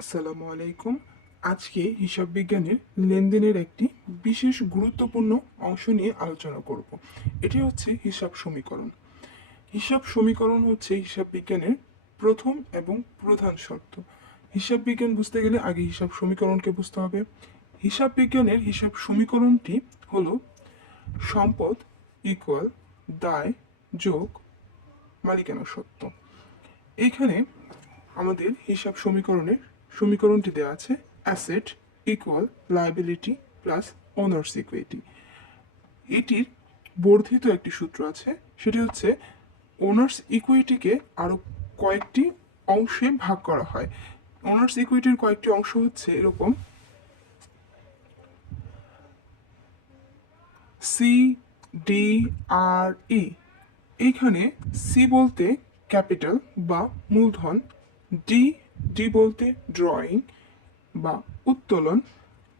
আসসালামু আলাইকুম। আজকে হিসাব বিজ্ঞানের লেনদেনের একটি বিশেষ গুরুত্বপূর্ণ অংশ নিয়ে আলোচনা করব। এটি হচ্ছে হিসাব সমীকরণ। হিসাব সমীকরণ হচ্ছে হিসাব বিজ্ঞানের প্রথম এবং প্রধান শর্ত। হিসাব বিজ্ঞান বুঝতে গেলে আগে হিসাব সমীকরণকে বুঝতে হবে। হিসাব বিজ্ঞানের হিসাব সমীকরণটি হলো সম্পদ ইকুয়াল দায় যোগ মালিকানা সত্য। এখানে আমাদের হিসাব সমীকরণের সমীকরণটি দেওয়া আছে asset equal liability plus owners equity এটির বর্ধিত একটি সূত্র আছে, সেটি হচ্ছে ওনার্স ইকুইটিকে আরও কয়েকটি অংশে ভাগ করা হয়। ওনার্স ইকুইটির কয়েকটি অংশ হচ্ছে এরকম সি ডি আর ই এইখানে সি বলতে ক্যাপিটাল বা মূলধন ডি ডি বলতে ড্রয়িং বা উত্তোলন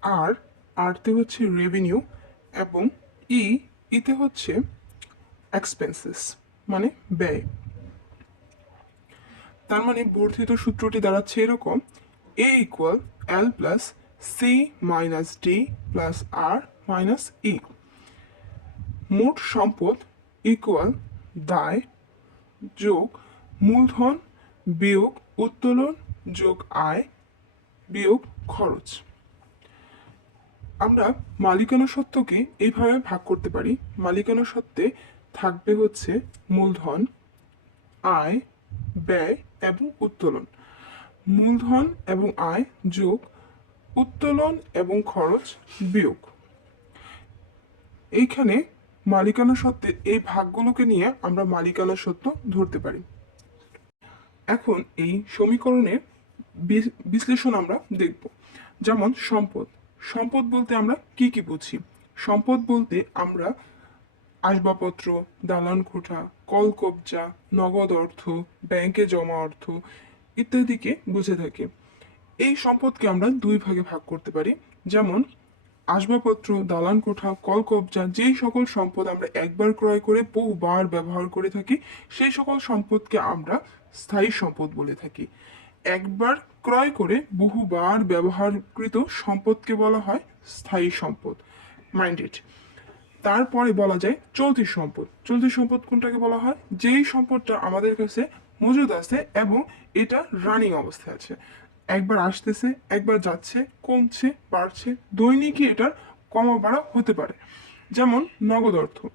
আর আরতে হচ্ছে রেভিনিউ এবং ই ইতে হচ্ছে এক্সপেন্সেস মানে ব্যয়। তার মানে বর্ধিত সূত্রটি দাঁড়াচ্ছে এরকম A equal L plus C minus D plus R minus E মোট সম্পদ ইকুয়াল দায় যোগ মূলধন বিয়োগ উত্তোলন যোগ আয় বিয়োগ খরচ। আমরা মালিকানা সত্ত্বকে এইভাবে ভাগ করতে পারি। মালিকানা সত্ত্বে থাকবে হচ্ছে মূলধন, আয়, ব্যয় এবং উত্তোলন। মূলধন এবং আয় যোগ, উত্তোলন এবং খরচ বিয়োগ। এইখানে মালিকানা সত্ত্বের এই ভাগগুলোকে নিয়ে আমরা মালিকানা সত্ত্ব ধরতে পারি। এখন এই সমীকরণের বিশ্লেষণ আমরা দেখব। যেমন সম্পদ। সম্পদ বলতে আমরা কি কি বুঝি? সম্পদ বলতে আমরা আসবাবপত্র, দালান কোঠা কলকবজা, নগদ অর্থ, ব্যাংকে জমা অর্থ ইত্যাদিকে বুঝে থাকি। এই সম্পদকে আমরা দুই ভাগে ভাগ করতে পারি। যেমন আসবাবপত্র, দালান কোঠা কলকবজা যেই সকল সম্পদ আমরা একবার ক্রয় করে বহুবার ব্যবহার করে থাকি, সেই সকল সম্পদকে আমরা স্থায়ী সম্পদ বলে থাকি। একবার ক্রয় করে বহুবার ব্যবহারকৃত সম্পদকে বলা হয় স্থায়ী সম্পদ মাইন্ডেড তারপরে বলা যায় চলতি সম্পদ। চলতি সম্পদ কোনটাকে বলা হয়? যেই সম্পদটা আমাদের কাছে মজুদ আছে এবং এটা রানিং অবস্থায় আছে। একবার আসতেছে, একবার যাচ্ছে, কমছে, বাড়ছে, দৈনিকই এটার কমা বাড়া হতে পারে। যেমন নগদ অর্থ।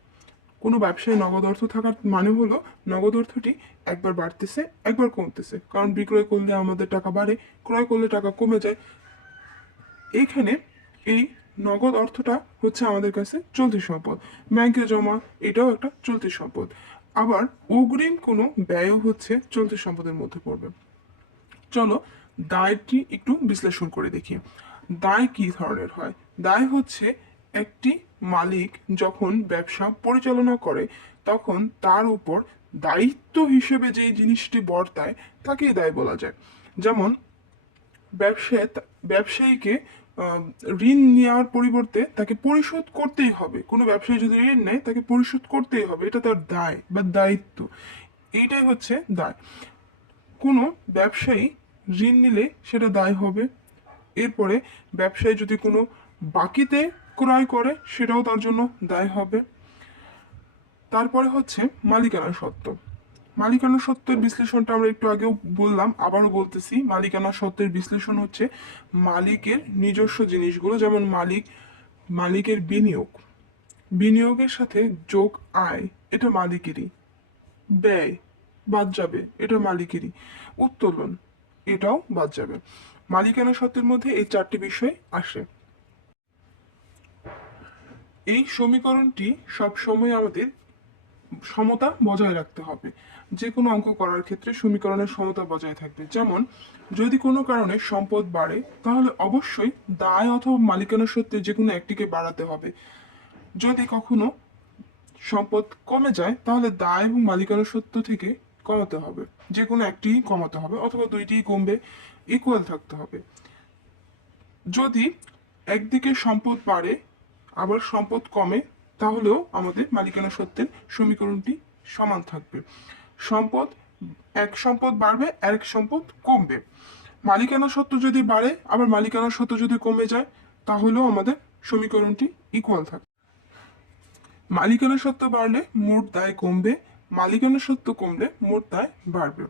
কোনো ব্যবসায় নগদ অর্থ থাকার মানে হলো নগদ অর্থটি একবার বাড়তেছে, একবার কমতেছে। কারণ বিক্রয় করলে আমাদের টাকা বাড়ে, ক্রয় করলে টাকা কমে যায়। এইখানে এই নগদ অর্থটা হচ্ছে আমাদের কাছে চলতি সম্পদ। ব্যাংকে জমা, এটাও একটা চলতি সম্পদ। আবার অগ্রিম কোনো ব্যয়ও হচ্ছে চলতি সম্পদের মধ্যে পড়বে। চলো দায়টি একটু বিশ্লেষণ করে দেখি। দায় কি ধরনের হয়? দায় হচ্ছে একটি মালিক যখন ব্যবসা পরিচালনা করে, তখন তার উপর দায়িত্ব হিসেবে যেই জিনিসটি বর্তায়, তাকেই দায় বলা যায়। যেমন, ব্যবসায় ব্যবসায়ীকে ঋণ নেওয়ার পরিবর্তে তাকে পরিশোধ করতেই হবে। কোনো ব্যবসায়ী যদি ঋণ নেয়, তাকে পরিশোধ করতেই হবে। এটা তার দায় বা দায়িত্ব। এইটাই হচ্ছে দায়। কোনো ব্যবসায়ী ঋণ নিলে সেটা দায় হবে। এরপরে ব্যবসায়ী যদি কোনো বাকিতে ক্রয় করে, সেটাও তার জন্য দায় হবে। তারপরে হচ্ছে মালিকানা সত্ত্ব মালিকানা সত্ত্বের বিশ্লেষণটা আমরা একটু আগেও বললাম, আবারও বলতেছি, মালিকানা সত্ত্বের বিশ্লেষণ হচ্ছে মালিকের নিজস্ব জিনিসগুলো, যেমন মালিক, মালিকের বিনিয়োগ। বিনিয়োগের সাথে যোগ আয়, এটা মালিকেরই। ব্যয় বাদ যাবে, এটা মালিকেরই। উত্তোলন, এটাও বাদ যাবে। মালিকানা সত্ত্বের মধ্যে এই চারটি বিষয় আসে। এই সমীকরণটি সব সময় আমাদের সমতা বজায় রাখতে হবে। যে কোনো অঙ্ক করার ক্ষেত্রে সমীকরণের সমতা বজায় থাকবে। যেমন, যদি কোনো কারণে সম্পদ বাড়ে, তাহলে অবশ্যই দায় অথবা মালিকানা সত্ত্বে যে কোনো একটিকে বাড়াতে হবে। যদি কখনো সম্পদ কমে যায়, তাহলে দায় এবং মালিকানা সত্ত্ব থেকে কমাতে হবে। যে কোনো একটি কমাতে হবে অথবা দুইটি কমবে ইকুয়াল থাকতে হবে। যদি একদিকে সম্পদ বাড়ে আবার সম্পদ কমে, তাহলেও আমাদের মালিকানা সত্ত্বের সমীকরণটি সমান থাকবে। সম্পদ, এক সম্পদ বাড়বে এক সম্পদ কমবে। মালিকানা সত্ত্ব যদি বাড়ে, আবার মালিকানা সত্ত্ব যদি কমে যায়, তাহলেও আমাদের সমীকরণটি ইকুয়াল থাকে মালিকানা সত্ত্ব বাড়লে মোট দায় কমবে, মালিকানা সত্ত্ব কমলে মোট দায় বাড়বে।